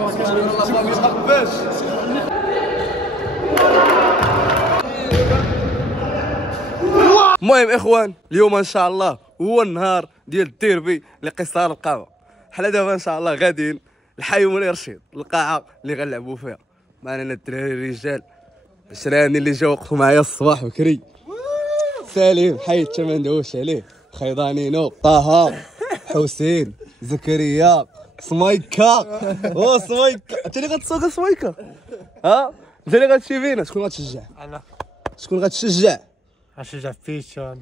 ما يخباش. المهم اخوان اليوم ان شاء الله هو النهار ديال الديربي لقصار القهوه. حنا دابا ان شاء الله غاديين لحي مولاي رشيد القاعه اللي غنلعبوا فيها. معنا الدراري الرجال عشراني اللي جاو وقفوا معايا الصباح بكري. سالم حي ما ندوش عليه، خيضانينو، طه، حسين، زكريا، سمايكا. او سمايكا انت اللي غتسوق سمايكا. ها انت اللي غتمشي فينا. شكون غتشجع؟ انا. شكون غتشجع؟ غنشجع فيشون.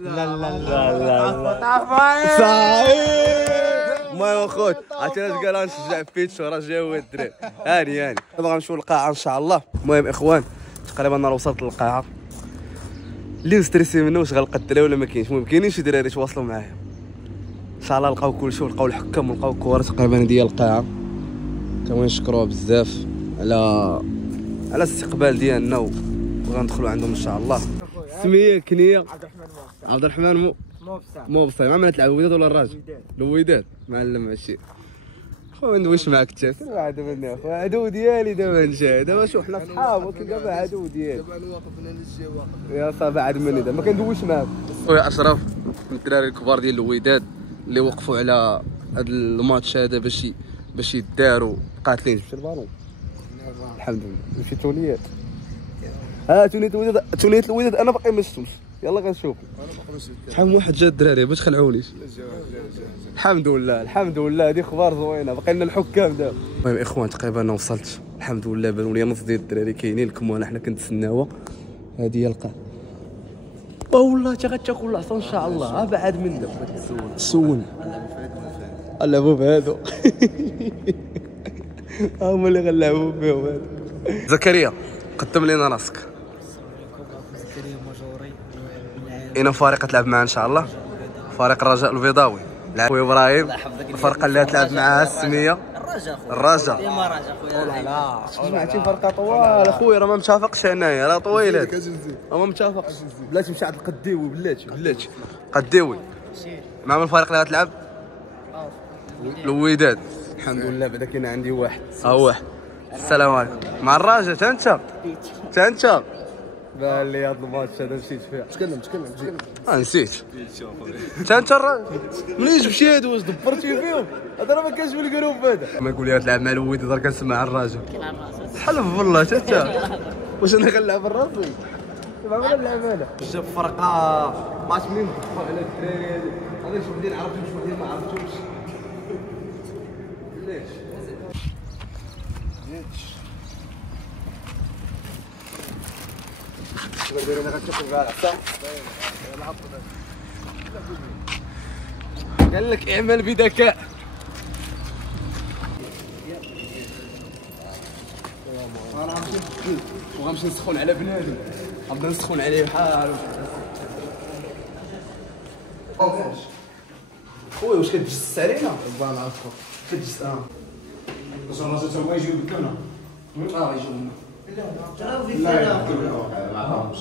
لا لا لا لا صحيح. المهم اخوت عرفتي اش قال غنشجع فيتشو راه جاو الدراري. هاني دابا غنمشيو للقاعه ان شاء الله. المهم اخوان تقريبا انا وصلت للقاعه. اللي مستريسي منه واش غنلقى الدراري ولا ما كاينش. المهم كاينين شي دراري تواصلوا معايا ان شاء الله لقاو كلشي ولقاو الحكام ولقاو الكوره تقريبا ديال القاعه. كنشكروه بزاف على الاستقبال ديالنا وغندخلوا عندهم ان شاء الله. سميه كنيه عبد الرحمن مو بصاي. مع من تلعب الوداد ولا الراجل؟ الوداد معلم ماشي خويا. ندويش معاك انت سير واحد مني اخويا. عدو ديالي دابا نجا دابا. شوف حنا صحاب وكيلقى عدو ديالي دابا. انا واقف هنا نجي واقف يا صاحبي بعد مني دابا ما كندويش معاك. خويا اشرف من الدراري الكبار ديال الوداد اللي وقفوا على هذا الماتش هذا باش يداروا قاتلين. جبت البالون الحمد لله. مشيت تونيات. تونيات الوداد انا باقي ما شفتهمش. يلا غنشوفوا. شحال من واحد جا الدراري باش خلعونيش. الحمد لله الحمد لله. هذه اخبار زوينه. باقي لنا الحكام دابا. المهم اخوان تقريبا انا وصلت الحمد لله. بانوا لي نص ديال الدراري كاينين لكم وانا حنا كنتسناوها. هذه هي القاعه. والله تا غتاكل العصا ان شاء الله. بعد من دابا سول نلعبوا بهادو. هما اللي غنلعبوا بهم هادو. زكريا قدم لينا راسك. زكريا ماجوري. اين فريق تلعب معاه ان شاء الله؟ فريق الرجاء البيضاوي. خويا ابراهيم الفرقه اللي تلعب معاها السميه الرجاء. ديما رجاء خويا. لا سمعتي فرقه طوال اخويا راه ما متفقش انايا. راه طويلات ما متفقش. بلاتي مشى عند القديوي. بلاتي قديوي. مع من الفريق اللي غتلعب؟ الوداد. الحمد لله بعدا كاين عندي واحد. واحد. السلام عليكم. مع الرجاء تا انت بان لي هذا الماتش هذا مشيت فيه. تكلم نسيت. انت الراجل منين جبتي هادو؟ واش دبرتي فيهم؟ هذا راه ما كانش في الجروب هذا. ما نقول لي تلعب مع الوداد راه كنسمع الراجل. حلف بالله تا واش انا غنلعب الراسي؟ ما نلعب انا. جاب فرقه ما عرفتش منين دفعوا على الدراري هادو. هذا شوف ديال عرفتهم شوف ديال ما عرفتهمش. ليش؟ قال لك اعمل بذكاء. انا غنمشي نسخن على بنادم. غنبدا نسخن عليه بحال خويا. واش كتجسس علينا؟ الله يعافوك كتجسس. واش الراجل تا هما يجيو يبدلونا؟ يجيونا. لا ما عرفهمش.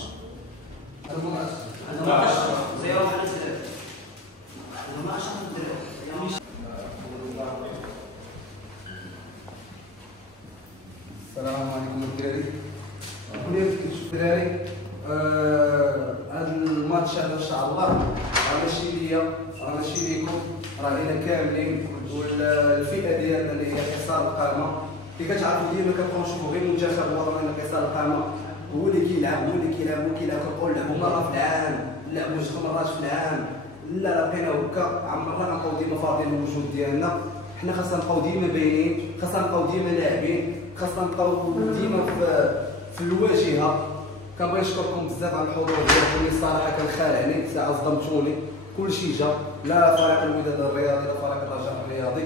السلام عليكم الدراري. الدراري هذا الماتش هذا ان شاء الله راه ماشي ليا راه ماشي ليكم راه لينا كاملين. والفئه ديالنا اللي هي قصار القامه اللي كتعرفوا ديما كنبقاو نشوفوا غير المنتخب الوطني لقصار القامه هو اللي كيلعب كنبقاو نلعبوا مره في العام نلعبوا 2 مرات في العام. لا راه بقينا هكا عمرنا نبقاو ديما فاضيين الوجود ديالنا. حنا خاصنا نبقاو ديما باينين. خاصنا نبقاو ديما لاعبين. خاصنا نبقاو ديما في الواجهه. كنبغي نشكركم بزاف على الحضور ديالكم اللي الصراحه كان خالعني ساعه صدمتوني. كلشي جا لا فريق الوداد الرياضي لا فريق الرجاء الرياضي.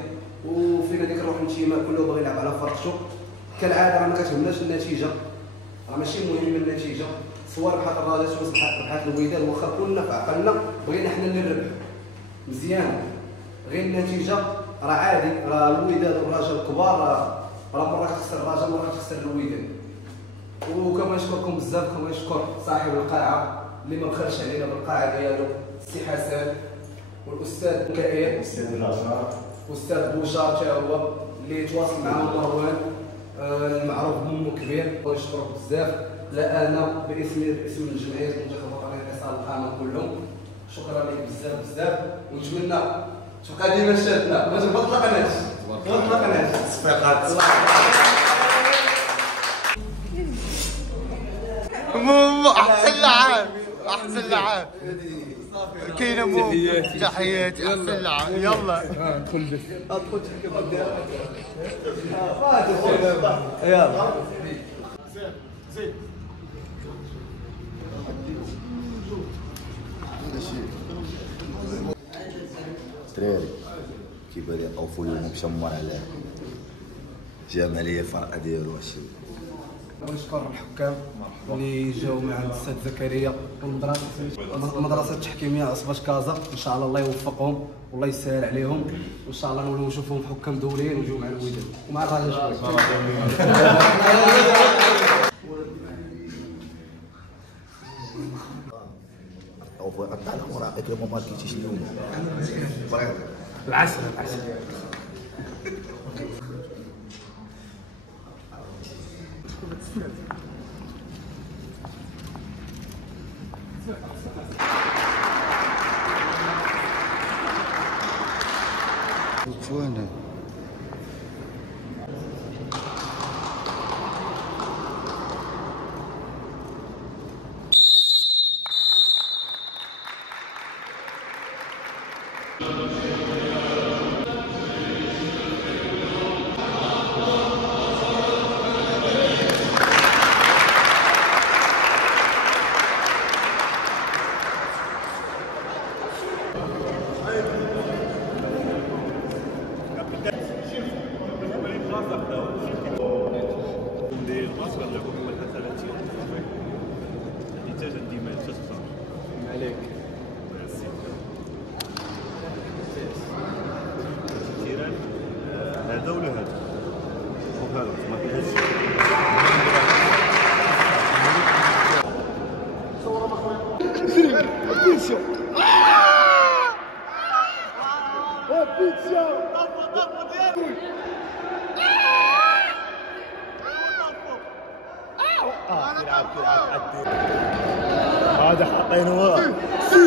وفينا ديك الروح الانتماء كله باغي يلعب على فرقته. كالعاده راه ما كتهمناش النتيجه. راه ماشي مهم النتيجه سواء ربحات الرجاء سواء ربحات الوداد. واخا كلنا في عقلنا بغينا حنا اللي نربح مزيان. غير النتيجه راه عادي. راه الوداد والرجاء الكبار راه مره تخسر الرجاء مره تخسر الوداد. وكما نشكركم بزاف. كما نشكر صاحب القاعه اللي ما بخلش علينا بالقاعه ديالو السي حسن والاستاذ كائر والاستاذ بوشار تا هو اللي تواصل معنا مروان المعروف بمو كبير، ونشكرك بزاف. لا انا باسم الجمعيه المنتخب الوطني لإيصال القامه كلهم، شكرا لك بزاف بزاف، ونتمنى تبقى ديما شادنا باش ما تطلقناش. تصفيقات مومو احسن لعاب، احسن لعاب كاينه مومو. تحياتي احسن لعاب. يلا ادخل تحكي يلا زيد دراري كيبان لي طوفوا اليوم مشمر على جماليه فرقه ديالو هادشي. ونشكر الحكام اللي جاوا من عند السيد زكريا والمدرسه التحكيميه عصبه كازا. ان شاء الله يوفقهم والله يسهل عليهم، وان شاء الله نوليو نشوفوهم حكام دوليين ونجيو مع الوداد ومع الرجاء شويه. طوفوا قطع الاوراق كي ما ماركيتيش اليوم. العسل وين عليك هذا ولا هذا؟ وهذا ما كاينش. بيتزا بيتزا هذا حاطينه سي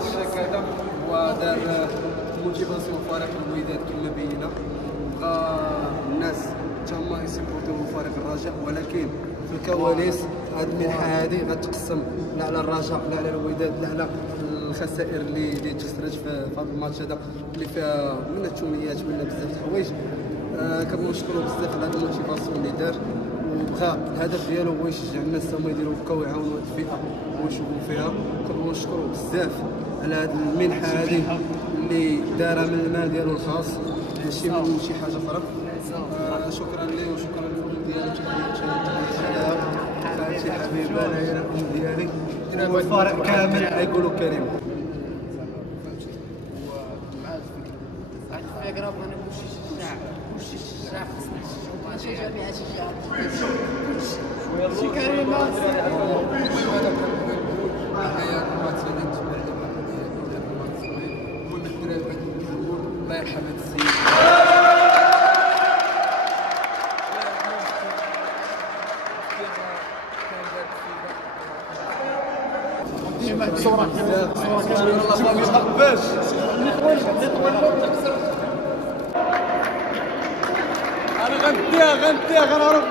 الشكل هذا ودار موتيفاسيون فريق الوداد كما بينا، بغى الناس تما يسيبورتيو فريق الرجاء، ولكن في الكواليس هاد المنحه هادي غتقسم لا على الرجاء لا على الوداد لا على الخسائر اللي تخسرت في هذا الماتش هذا اللي فيها من الثنائيات من بزاف د الحوايج. كنبغيو نشكرو بزاف على هاد الموتيفاسيون اللي دار، وبغى الهدف ديالو هو يشجع الناس هما يديروا هكا ويعاونوا هاد الفئه ويشوفوا فيها. كنبغيو نشكرو بزاف على هاد المنحه هادي اللي دارها من المال ديالو الخاص ماشي من شي حاجه اخرى. شكرا ليه وشكرا للام ديالي، تحياتي حبيبه انا هي الام ديالي والفريق كامل يقولوا كريم. قراب انا كلشي شجاع ماشي جميع الشجاع شي كريمه هذا كنقول الحياه الماتيريال تبعنا والدراري الله يرحم هذا السيد. صورة ما يتقبلش انا غنديها غنعرف